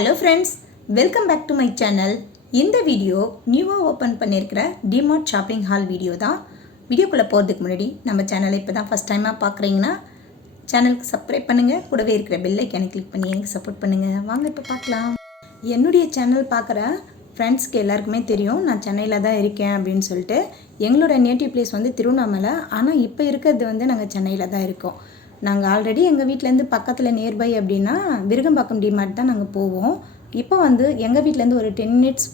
Hello friends, welcome back to my channel. இந்த video நியூவாக open பண்ணியிருக்கிற டிமார்ட் ஷாப்பிங் ஹால் வீடியோ தான். வீடியோக்குள்ளே போகிறதுக்கு முன்னாடி நம்ம சேனலை இப்போ தான் ஃபஸ்ட் டைமாக பார்க்குறீங்கன்னா சேனலுக்கு சப்ஸ்கிரைப் பண்ணுங்கள். கூடவே இருக்கிற பெல் ஐக்கானை கிளிக் பண்ணி எனக்கு சப்போர்ட் பண்ணுங்கள். வாங்க இப்போ பார்க்கலாம். என்னுடைய சேனல் பார்க்குற ஃப்ரெண்ட்ஸ்க்கு எல்லாருக்குமே தெரியும் நான் சென்னையில் தான் இருக்கேன் அப்படின்னு சொல்லிட்டு. எங்களோட நேட்டிவ் பிளேஸ் வந்து திருவண்ணாமலை, ஆனால் இப்போ இருக்கிறது வந்து நாங்கள் சென்னையில் தான் இருக்கோம். நாங்கள் ஆல்ரெடி எங்கள் வீட்டிலேருந்து பக்கத்தில் நியர்பை அப்படின்னா விருகம்பாக்கம் டிமார்ட் தான் நாங்கள் போவோம். இப்போ வந்து எங்கள் வீட்டிலேருந்து ஒரு 10 minutes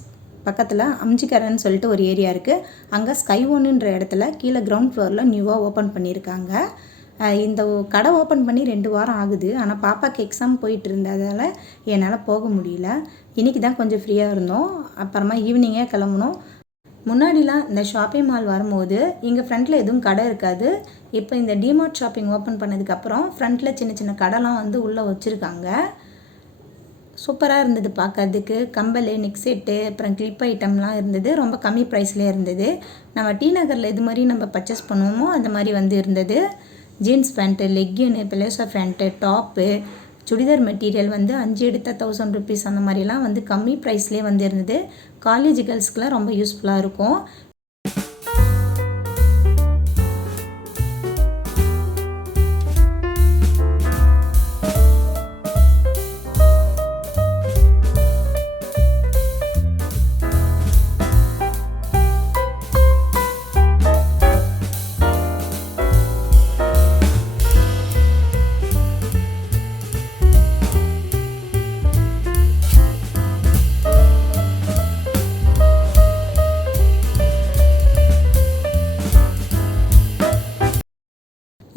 பக்கத்தில் அம்ஜிக்கரன்னு சொல்லிட்டு ஒரு ஏரியா இருக்குது. அங்கே ஸ்கை ஒன்னுன்ற இடத்துல கீழே கிரவுண்ட் ஃப்ளோரில் நியூவாக ஓப்பன் பண்ணியிருக்காங்க. இந்த கடை ஓப்பன் பண்ணி 2 வாரம் ஆகுது. ஆனால் பாப்பாவுக்கு எக்ஸாம் போயிட்டு இருந்ததால் என்னால் போக முடியல. இன்றைக்கி தான் கொஞ்சம் ஃப்ரீயாக இருந்தோம். அப்புறமா ஈவினிங்கே கிளம்புனோம். முன்னாடிலாம் இந்த ஷாப்பிங் மால் வரும்போது இங்கே ஃப்ரண்ட்டில் எதுவும் கடை இருக்காது. இப்போ இந்த டிமார்ட் ஷாப்பிங் ஓப்பன் பண்ணதுக்கப்புறம் ஃப்ரண்ட்டில் சின்ன சின்ன கடைலாம் வந்து உள்ளே வச்சுருக்காங்க. சூப்பராக இருந்தது பார்க்கறதுக்கு. கம்பல், நெக் செட்டு, அப்புறம் கிளிப் ஐட்டம்லாம் இருந்தது. ரொம்ப கம்மி ப்ரைஸ்லேயே இருந்தது. நம்ம டி நகரில் எது மாதிரி நம்ம பர்ச்சேஸ் பண்ணுவோமோ அந்த மாதிரி வந்து இருந்தது. ஜீன்ஸ் பேண்ட்டு, லெக்கின்னு, palazzo pant, top, churidar material வந்து 5 எடுத்த 1000 rupees அந்த மாதிரிலாம் வந்து கம்மி ப்ரைஸ்லேயே வந்து இருந்தது. காலேஜ் கேர்ள்ஸ்க்குலாம் ரொம்ப யூஸ்ஃபுல்லாக இருக்கும்.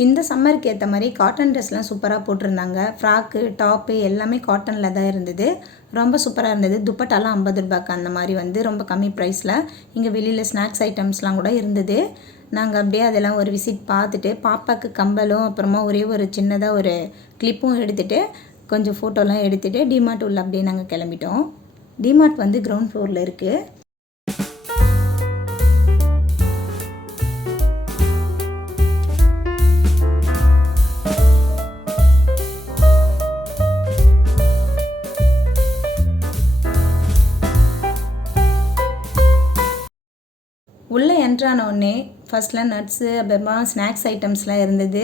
இந்த சம்மருக்கு ஏற்ற மாதிரி காட்டன் ட்ரெஸ்லாம் சூப்பராக போட்டிருந்தாங்க. ஃப்ராக்கு, டாப்பு எல்லாமே காட்டனில் தான் இருந்தது. ரொம்ப சூப்பராக இருந்தது. துப்பட்டாலாம் 50 ரூபாய்க்கு அந்த மாதிரி வந்து ரொம்ப கம்மி ப்ரைஸில். இங்கே வெளியில் ஸ்நாக்ஸ் ஐட்டம்ஸ்லாம் கூட இருந்தது. நாங்கள் அப்படியே அதெல்லாம் ஒரு விசிட் பார்த்துட்டு பாப்பாவுக்கு கம்பலும் அப்புறமா ஒரே ஒரு சின்னதாக ஒரு கிளிப்பும் எடுத்துகிட்டு கொஞ்சம் ஃபோட்டோலாம் எடுத்துகிட்டு டிமார்ட் உள்ள அப்படியே நாங்கள் கிளம்பிட்டோம். டிமார்ட் வந்து கிரவுண்ட் ஃப்ளோரில் இருக்குது. உள்ளே என்ட்ரான உடனே ஃபஸ்ட்லாம் நட்ஸு, அப்புறமா ஸ்நாக்ஸ் ஐட்டம்ஸ்லாம் இருந்தது.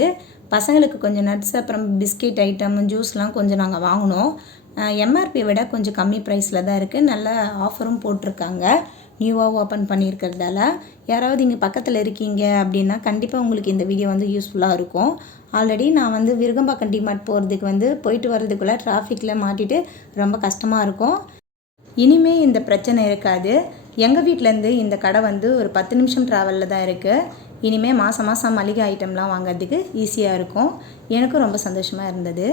பசங்களுக்கு கொஞ்சம் நட்ஸ், அப்புறம் பிஸ்கெட் ஐட்டம், ஜூஸ்லாம் கொஞ்சம் நாங்கள் வாங்கினோம். எம்ஆர்பி விட கொஞ்சம் கம்மி ப்ரைஸில் தான் இருக்குது. நல்ல ஆஃபரும் போட்டிருக்காங்க நியூவாக ஓப்பன் பண்ணியிருக்கிறதால. யாராவது இங்கே பக்கத்தில் இருக்கீங்க அப்படின்னா கண்டிப்பாக உங்களுக்கு இந்த வீடியோ வந்து யூஸ்ஃபுல்லாக இருக்கும். ஆல்ரெடி நான் வந்து விருகம்பாக்கம் டிமார்ட் போகிறதுக்கு வந்து போயிட்டு வர்றதுக்குள்ளே டிராஃபிக்கில் மாட்டிட்டு ரொம்ப கஷ்டமாக இருக்கும். இனிமேல் இந்த பிரச்சனை இருக்காது. எங்கள் வீட்டிலேருந்து இந்த கடை வந்து ஒரு 10 நிமிஷம் ட்ராவலில் தான் இருக்குது. இனிமேல் மாதம் மாதம் மளிகை ஐட்டம்லாம் வாங்கிறதுக்கு ஈஸியாக இருக்கும். எனக்கும் ரொம்ப சந்தோஷமாக இருந்தது.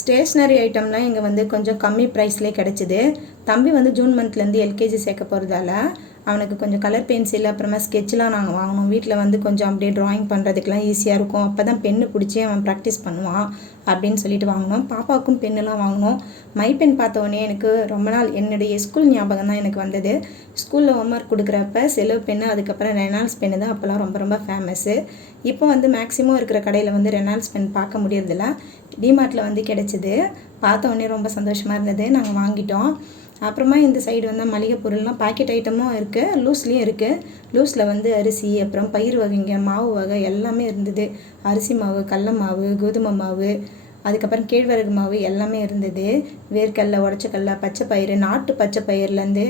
ஸ்டேஷ்னரி ஐட்டம்லாம் இங்கே வந்து கொஞ்சம் கம்மி ப்ரைஸ்லேயே கிடச்சிது. தம்பி வந்து ஜூன் மந்த்லேருந்து எல்கேஜி சேர்க்க போகிறதால அவனுக்கு கொஞ்சம் கலர் பென்சில், அப்புறமா ஸ்கெட்ச்லாம் நாங்கள் வாங்கினோம். வீட்டில் வந்து கொஞ்சம் அப்படியே ட்ராயிங் பண்ணுறதுக்கெலாம் ஈஸியாக இருக்கும். அப்போ தான் பென்னு பிடிச்சி அவன் ப்ராக்டிஸ் பண்ணுவான் அப்படின்னு சொல்லிட்டு வாங்கினோம். பாப்பாவுக்கும் பென்னெலாம் வாங்கினோம். மை பென் பார்த்தோன்னே எனக்கு ரொம்ப நாள் என்னுடைய ஸ்கூல் ஞாபகம் தான் எனக்கு வந்தது. ஸ்கூலில் ஹோம்ஒர்க் கொடுக்குறப்ப செலோ பென்னு, அதுக்கப்புறம் ரெனால்ட்ஸ் பென்னு தான் அப்போல்லாம் ரொம்ப ரொம்ப ஃபேமஸ்ஸு. இப்போ வந்து மேக்ஸிமம் இருக்கிற கடையில் வந்து ரெனால்ட்ஸ் பென் பார்க்க முடியறதில்ல. டிமார்ட்டில் வந்து கிடச்சிது. பார்த்தோன்னே ரொம்ப சந்தோஷமாக இருந்தது. நாங்கள் வாங்கிட்டோம். அப்புறமா இந்த சைடு வந்து மளிகை பொருள்லாம் பாக்கெட் ஐட்டமும் இருக்குது, லூஸ்லேயும் இருக்குது. லூஸில் வந்து அரிசி, அப்புறம் பயிர் வகைங்க, மாவு வகை எல்லாமே இருந்தது. அரிசி மாவு, கடல மாவு, கோதுமை மாவு, அதுக்கப்புறம் கேழ்வரகு மாவு எல்லாமே இருந்தது. வேர்க்கடலை, உடச்சக்கடலை, பச்சை பயிறு, நாட்டு பச்சை பயிர்லேருந்து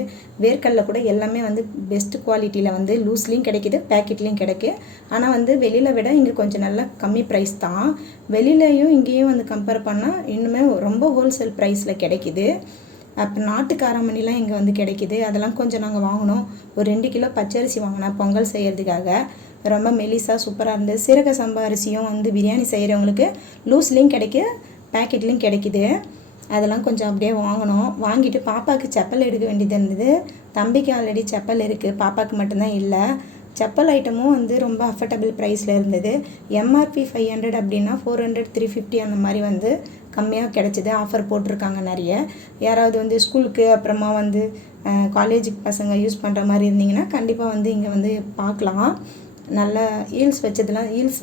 வேர்க்கடலை கூட எல்லாமே வந்து பெஸ்ட்டு குவாலிட்டியில் வந்து லூஸ்லேயும் கிடைக்கிது, பேக்கெட்லேயும் கிடைக்கு. ஆனால் வந்து வெளியில் விட இங்கே கொஞ்சம் நல்லா கம்மி ப்ரைஸ் தான். வெளியிலையும் இங்கேயும் வந்து கம்பேர் பண்ணால் இன்னுமே ரொம்ப ஹோல்சேல் ப்ரைஸில் கிடைக்கிது. அப்புறம் நாட்டு காராமணிலாம் இங்கே வந்து கிடைக்கிது. அதெல்லாம் கொஞ்சம் நாங்கள் வாங்கினோம். ஒரு 2 கிலோ பச்சரிசி வாங்கினேன் பொங்கல் செய்கிறதுக்காக. ரொம்ப மெலிசாக சூப்பராக இருந்தது. சீரக சம்பா அரிசியும் வந்து பிரியாணி செய்கிறவங்களுக்கு லூஸ்லேயும் கிடைக்கு, பேக்கெட்லேயும் கிடைக்கிது. அதெல்லாம் கொஞ்சம் அப்படியே வாங்கினோம். வாங்கிட்டு பாப்பாவுக்கு செப்பல் எடுக்க வேண்டியது இருந்தது. தம்பிக்கு ஆல்ரெடி செப்பல் இருக்குது, பாப்பாவுக்கு மட்டும்தான் இல்லை. செப்பல் ஐட்டமும் வந்து ரொம்ப அஃபர்டபுள் ப்ரைஸில் இருந்தது. எம்ஆர்பி 500 அப்படின்னா 400 350 அந்த மாதிரி வந்து கம்மியாக கிடச்சிது. ஆஃபர் போட்டிருக்காங்க நிறைய. யாராவது வந்து ஸ்கூலுக்கு அப்புறமா வந்து காலேஜுக்கு பசங்க யூஸ் பண்ணுற மாதிரி இருந்தீங்கன்னா கண்டிப்பாக வந்து இங்கே வந்து பார்க்கலாம். நல்ல ஹீல்ஸ்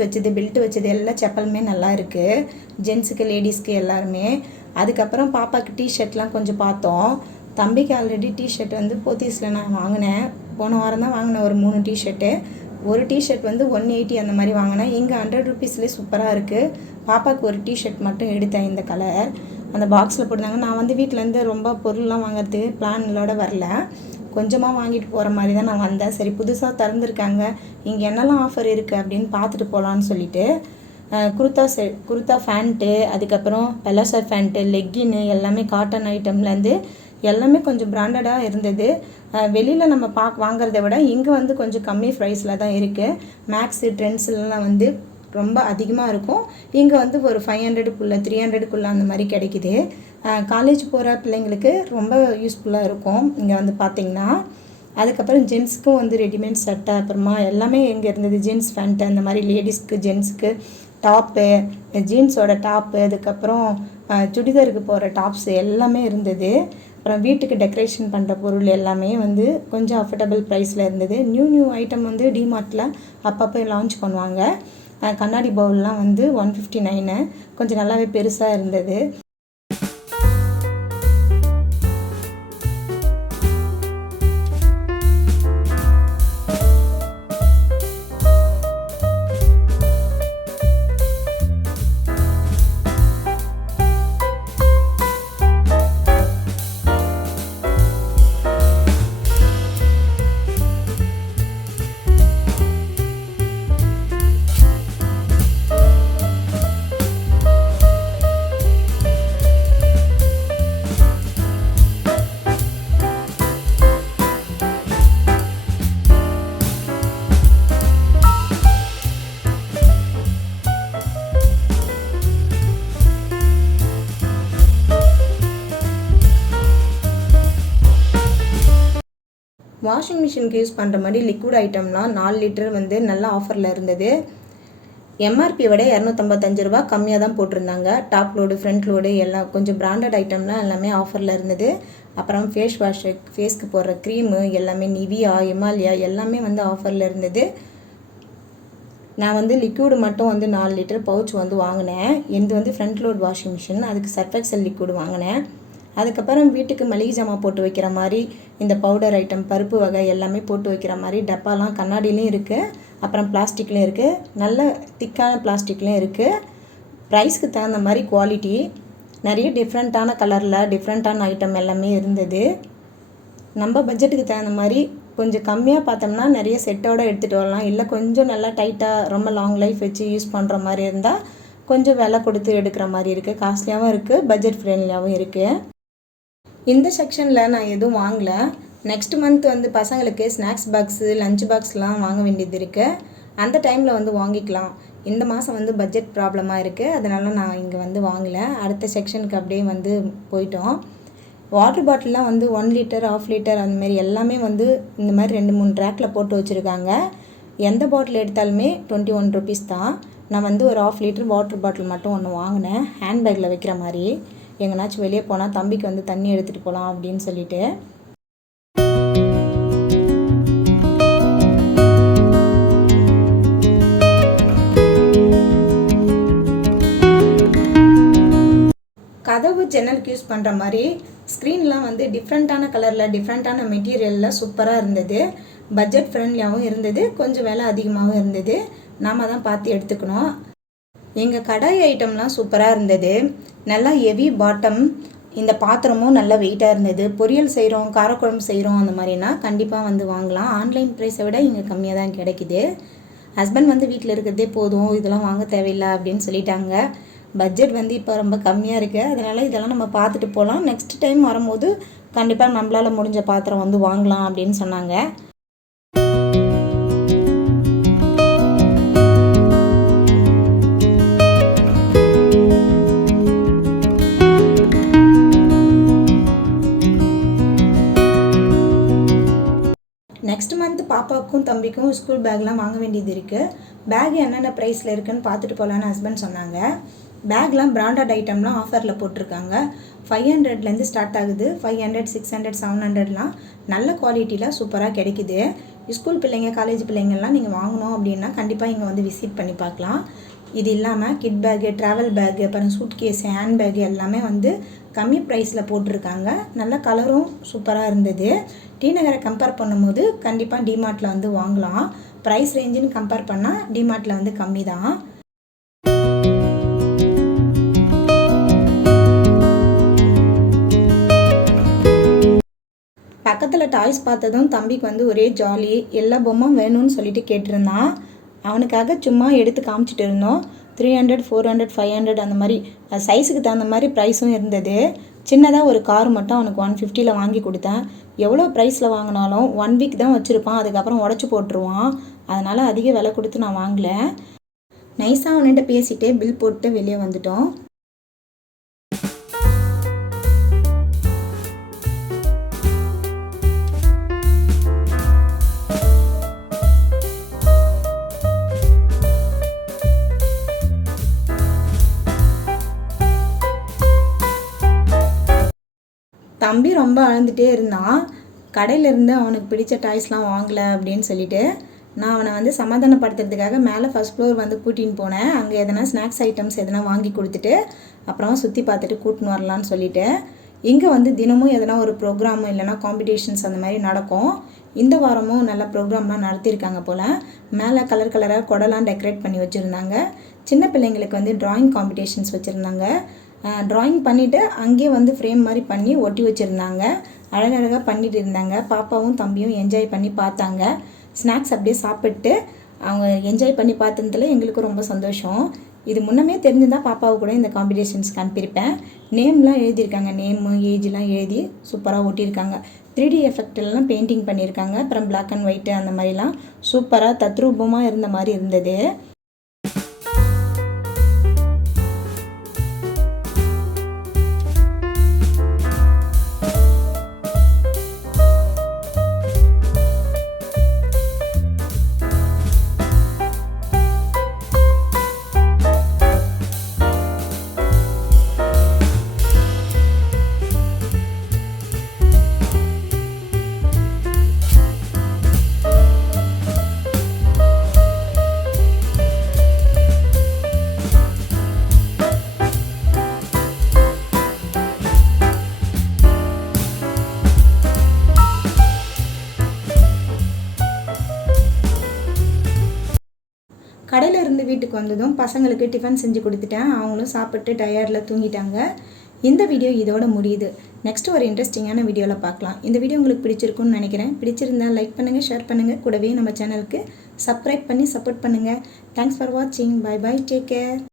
வச்சது பெல்ட் வச்சது எல்லா செப்பலுமே நல்லா இருக்குது, ஜென்ஸுக்கு லேடிஸ்க்கு எல்லாருமே. அதுக்கப்புறம் பாப்பாவுக்கு டிஷர்ட்லாம் கொஞ்சம் பார்த்தோம். தம்பிக்கு ஆல்ரெடி டிஷர்ட் வந்து போத்தீஸில் நான் வாங்கினேன். போன வாரம் தான் வாங்கினேன் ஒரு 3 டிஷர்ட்டு. ஒரு டிஷர்ட் வந்து 180 அந்த மாதிரி வாங்கினேன். இங்கே 100 ருபீஸ்லேயே சூப்பராக இருக்குது. பாப்பாவுக்கு ஒரு டிஷர்ட் மட்டும் எடுத்தேன் இந்த கலர். அந்த பாக்ஸில் போட்டிருந்தாங்க. நான் வந்து வீட்டிலேருந்து ரொம்ப பொருள்லாம் வாங்குறதுக்கு பிளானோட வரல, கொஞ்சமாக வாங்கிட்டு போகிற மாதிரி தான் நான் வந்தேன். சரி புதுசாக திறந்துருக்காங்க, இங்கே என்னெல்லாம் ஆஃபர் இருக்குது அப்படின்னு பார்த்துட்டு போகலான்னு சொல்லிட்டு குர்தா ஃபேண்ட்டு, அதுக்கப்புறம் பெலாசர் ஃபேண்ட்டு, லெக்கின்னு எல்லாமே காட்டன் ஐட்டம்லேருந்து எல்லாமே கொஞ்சம் பிராண்டடாக இருந்தது. வெளியில் நம்ம வாங்குறத விட இங்கே வந்து கொஞ்சம் கம்மி ப்ரைஸில் தான் இருக்குது. மேக்ஸு ட்ரெண்ட்ஸ்லாம் வந்து ரொம்ப அதிகமாக இருக்கும். இங்கே வந்து ஒரு 500க்குள்ளே 300க்குள்ளே அந்த மாதிரி கிடைக்கிது. காலேஜ் போகிற பிள்ளைங்களுக்கு ரொம்ப யூஸ்ஃபுல்லாக இருக்கும் இங்கே வந்து பார்த்திங்கன்னா. அதுக்கப்புறம் ஜென்ஸுக்கும் வந்து ரெடிமேட் சட்டை அப்புறமா எல்லாமே இங்கே இருந்தது. ஜீன்ஸ் பேண்ட்டு அந்த மாதிரி லேடிஸ்க்கு ஜென்ஸுக்கு டாப்பு, ஜீன்ஸோட டாப்பு, அதுக்கப்புறம் சுடிதாருக்கு போகிற டாப்ஸு எல்லாமே இருந்தது. அப்புறம் வீட்டுக்கு டெக்கரேஷன் பண்ணுற பொருள் எல்லாமே வந்து கொஞ்சம் அஃபர்டபுள் ப்ரைஸில் இருந்தது. நியூ ஐட்டம் வந்து டிமார்ட்டில் அப்பப்போ லான்ச் பண்ணுவாங்க. கண்ணாடி பவுல்லாம் வந்து 159, கொஞ்சம் நல்லாவே பெருசாக இருந்தது. வாஷிங் மிஷினுக்கு யூஸ் பண்ணுற மாதிரி லிக்விட் ஐட்டம்லாம் 4 லிட்டர் வந்து நல்ல ஆஃபரில் இருந்தது. எம்ஆர்பியை விட 255 ரூபா கம்மியாக தான் போட்டிருந்தாங்க. டாப் லோடு ஃப்ரண்ட் லோடு எல்லாம் கொஞ்சம் பிராண்டட் ஐட்டம்லாம் எல்லாமே ஆஃபரில் இருந்தது. அப்புறம் ஃபேஸ் வாஷு, ஃபேஸ்க்கு போடுற க்ரீமு எல்லாமே நிவியா, ஹிமாலயா எல்லாமே வந்து ஆஃபரில் இருந்தது. நான் வந்து லிக்விடு மட்டும் வந்து 4 லிட்டர் பவுச் வந்து வாங்கினேன். இது வந்து ஃப்ரண்ட் லோட் வாஷிங் மிஷின், அதுக்கு சர்ஃப் எக்ஸல் லிக்விடு வாங்கினேன். அதுக்கப்புறம் வீட்டுக்கு மளிகை ஜாமான் போட்டு வைக்கிற மாதிரி இந்த பவுடர் ஐட்டம், பருப்பு வகை எல்லாமே போட்டு வைக்கிற மாதிரி டப்பாலாம் கண்ணாடிலையும் இருக்குது, அப்புறம் பிளாஸ்டிக்லேயும் இருக்குது, நல்ல திக்கான பிளாஸ்டிக்லேயும் இருக்குது. ப்ரைஸ்க்கு தகுந்த மாதிரி குவாலிட்டி, நிறைய டிஃப்ரெண்ட்டான கலரில் டிஃப்ரெண்ட்டான ஐட்டம் எல்லாமே இருந்தது. நம்ம பட்ஜெட்டுக்கு தகுந்த மாதிரி கொஞ்சம் கம்மியாக பார்த்தோம்னா நிறைய செட்டோடு எடுத்துகிட்டு வரலாம். இல்லை கொஞ்சம் நல்லா டைட்டாக ரொம்ப லாங் லைஃப் வச்சு யூஸ் பண்ணுற மாதிரி இருந்தால் கொஞ்சம் விலை கொடுத்து எடுக்கிற மாதிரி இருக்குது. காஸ்ட்லியாகவும் இருக்குது, பட்ஜெட் ஃப்ரெண்ட்லியாகவும் இருக்குது. இந்த செக்ஷனில் நான் எதுவும் வாங்கலை. நெக்ஸ்ட் மந்த் வந்து பசங்களுக்கு ஸ்நாக்ஸ் பாக்ஸு, லஞ்ச் பாக்ஸ்லாம் வாங்க வேண்டியது இருக்குது. அந்த டைமில் வந்து வாங்கிக்கலாம். இந்த மாதம் வந்து பட்ஜெட் ப்ராப்ளமாக இருக்குது, அதனால் நான் இங்கே வந்து வாங்கலை. அடுத்த செக்ஷனுக்கு அப்படியே வந்து போயிட்டோம். வாட்டர் பாட்டில்லாம் வந்து 1 லிட்டர், 1/2 லிட்டர் அந்தமாரி எல்லாமே வந்து இந்த மாதிரி 2-3 ரேக்கில் போட்டு வச்சுருக்காங்க. எந்த பாட்டில் எடுத்தாலுமே 21 ருபீஸ் தான். நான் வந்து ஒரு 1/2 லிட்டர் வாட்டர் பாட்டில் மட்டும் ஒன்று வாங்கினேன், ஹேண்ட்பேக்கில் வைக்கிற மாதிரி. எங்கேனாச்சும் வெளியே போனால் தம்பிக்கு வந்து தண்ணி எடுத்துகிட்டு போகலாம் அப்படின்னு சொல்லிட்டு. கதவு ஜன்னலுக்கு யூஸ் பண்ணுற மாதிரி ஸ்க்ரீன்லாம் வந்து டிஃப்ரெண்ட்டான கலரில் டிஃப்ரெண்ட்டான மெட்டீரியலில் சூப்பராக இருந்தது. பட்ஜெட் ஃப்ரெண்ட்லியாகவும் இருந்தது, கொஞ்சம் விலை அதிகமாகவும் இருந்தது. நாம் தான் பார்த்து எடுத்துக்கணும். எங்கள் கடாய் ஐட்டம்லாம் சூப்பராக இருந்தது. நல்லா ஹெவி பாட்டம், இந்த பாத்திரமும் நல்லா வெயிட்டாக இருந்தது. பொரியல் செய்கிறோம், காரக்குழம்பு செய்கிறோம் அந்த மாதிரினா கண்டிப்பாக வந்து வாங்கலாம். ஆன்லைன் ப்ரைஸை விட இங்கே கம்மியாக தான் கிடைக்குது. ஹஸ்பண்ட் வந்து வீட்டில் இருக்கிறதே போதும், இதெல்லாம் வாங்க தேவையில்லை அப்படின்னு சொல்லிட்டாங்க. பட்ஜெட் வந்து இப்போ ரொம்ப கம்மியாக இருக்குது, அதனால் இதெல்லாம் நம்ம பார்த்துட்டு போகலாம். நெக்ஸ்ட் டைம் வரும்போது கண்டிப்பாக நம்மளால் முடிஞ்ச பாத்திரம் வந்து வாங்கலாம் அப்படின்னு சொன்னாங்க. நெக்ஸ்ட் மந்த் பாப்பாவுக்கும் தம்பிக்கும் ஸ்கூல் பேக்லாம் வாங்க வேண்டியது இருக்குது. பேக் என்னென்ன ப்ரைஸில் இருக்குதுன்னு பார்த்துட்டு போகலான்னு ஹஸ்பண்ட் சொன்னாங்க. பேக்லாம் பிராண்டட் ஐட்டம்லாம் ஆஃபரில் போட்டிருக்காங்க. 500லேருந்து ஸ்டார்ட் ஆகுது. 500, 600, 700லாம் நல்ல குவாலிட்டியில் சூப்பராக கிடைக்குது. ஸ்கூல் பிள்ளைங்க, காலேஜ் பிள்ளைங்கள்லாம் நீங்கள் வாங்கணும் அப்படின்னா கண்டிப்பாக இங்கே வந்து விசிட் பண்ணி பார்க்கலாம். இது இல்லாமல் கிட் பேக்கு, ட்ராவல் பேக்கு, அப்புறம் சூட் கேஸ், ஹேண்ட் பேக்கு எல்லாமே வந்து கம்மி ப்ரைஸில் போட்டிருக்காங்க. நல்ல கலரும் சூப்பராக இருந்தது. டி நகரை கம்பேர் பண்ணும்போது கண்டிப்பாக டிமார்ட்டில் வந்து வாங்கலாம். ப்ரைஸ் ரேஞ்சுன்னு கம்பேர் பண்ணால் டிமார்ட்டில் வந்து கம்மி தான். பக்கத்தில் டாய்ஸ் பார்த்ததும் தம்பிக்கு வந்து ஒரே ஜாலி. எல்லா பொம்மை வேணும்னு சொல்லிட்டு கேட்டிருந்தான். அவனுக்காக சும்மா எடுத்து காமிச்சிட்டு இருந்தோம். 300, 400, 500 அந்த மாதிரி சைஸுக்கு தகுந்த மாதிரி ப்ரைஸும் இருந்தது. சின்னதாக ஒரு கார் மட்டும் அவனுக்கு 150ல் வாங்கி கொடுத்தேன். எவ்வளோ ப்ரைஸில் வாங்கினாலும் 1 வீக் தான் வச்சுருப்பான், அதுக்கப்புறம் உடச்சி போட்டுருவான். அதனால் அதிக விலை கொடுத்து நான் வாங்கலை. நைஸாக அவன்கிட்ட பேசிகிட்டே பில் போட்டு வெளியே வந்துட்டோம். தம்பி ரொம்ப அழுந்துகிட்டே இருந்தான். கடையிலேருந்து அவனுக்கு பிடிச்ச டாய்ஸ்லாம் வாங்கலை அப்படின்னு சொல்லிட்டு நான் அவனை வந்து சமாதானப்படுத்துறதுக்காக மேலே ஃபஸ்ட் ஃப்ளோர் வந்து கூட்டின்னு போனேன். அங்கே எதனா ஸ்நாக்ஸ் ஐட்டம்ஸ் எதனா வாங்கி கொடுத்துட்டு அப்புறம் சுற்றி பார்த்துட்டு கூட்டின்னு வரலான்னு சொல்லிட்டு. இங்கே வந்து தினமும் எதனா ஒரு ப்ரோக்ராமும் இல்லைனா காம்படிஷன்ஸ் அந்த மாதிரி நடக்கும். இந்த வாரமும் நல்ல ப்ரோக்ராம்லாம் நடத்தியிருக்காங்க போல். மேலே கலர் கலராக கொடைலாம் டெக்கரேட் பண்ணி வச்சுருந்தாங்க. சின்ன பிள்ளைங்களுக்கு வந்து ட்ராயிங் காம்படிஷன்ஸ் வச்சுருந்தாங்க. ட்ராயிங் பண்ணிவிட்டு அங்கேயே வந்து ஃப்ரேம் மாதிரி பண்ணி ஒட்டி வச்சுருந்தாங்க. அழகழகாக பண்ணிட்டு இருந்தாங்க. பாப்பாவும் தம்பியும் என்ஜாய் பண்ணி பார்த்தாங்க. ஸ்நாக்ஸ் அப்படியே சாப்பிட்டு அவங்க என்ஜாய் பண்ணி பார்த்ததுல எங்களுக்கும் ரொம்ப சந்தோஷம். இது முன்னமே தெரிஞ்சுதான் பாப்பாவை கூட இந்த காம்படிஷன்ஸ்க்கு அனுப்பியிருப்பேன். நேம்லாம் எழுதியிருக்காங்க. நேமு, ஏஜ்லாம் எழுதி சூப்பராக ஒட்டியிருக்காங்க. 3D எஃபெக்ட்லாம் பெயிண்டிங் பண்ணியிருக்காங்க. அப்புறம் பிளாக் அண்ட் ஒயிட்டு அந்த மாதிரிலாம் சூப்பராக தத்ரூபமாக இருந்த மாதிரி இருந்தது. கடையில் இருந்து வீட்டுக்கு வந்ததும் பசங்களுக்கு டிஃபன் செஞ்சு கொடுத்துட்டேன். அவங்களும் சாப்பிட்டு டயர்டில் தூங்கிட்டாங்க. இந்த வீடியோ இதோட முடியுது. நெக்ஸ்ட் ஒரு இன்ட்ரெஸ்டிங்கான வீடியோவில் பார்க்கலாம். இந்த வீடியோ உங்களுக்கு பிடிச்சிருக்குன்னு நினைக்கிறேன். பிடிச்சிருந்தா லைக் பண்ணுங்கள், ஷேர் பண்ணுங்கள். கூடவே நம்ம சேனலுக்கு சப்ஸ்கிரைப் பண்ணி சப்போர்ட் பண்ணுங்கள். தேங்க்ஸ் ஃபார் வாட்சிங். Bye bye, take care.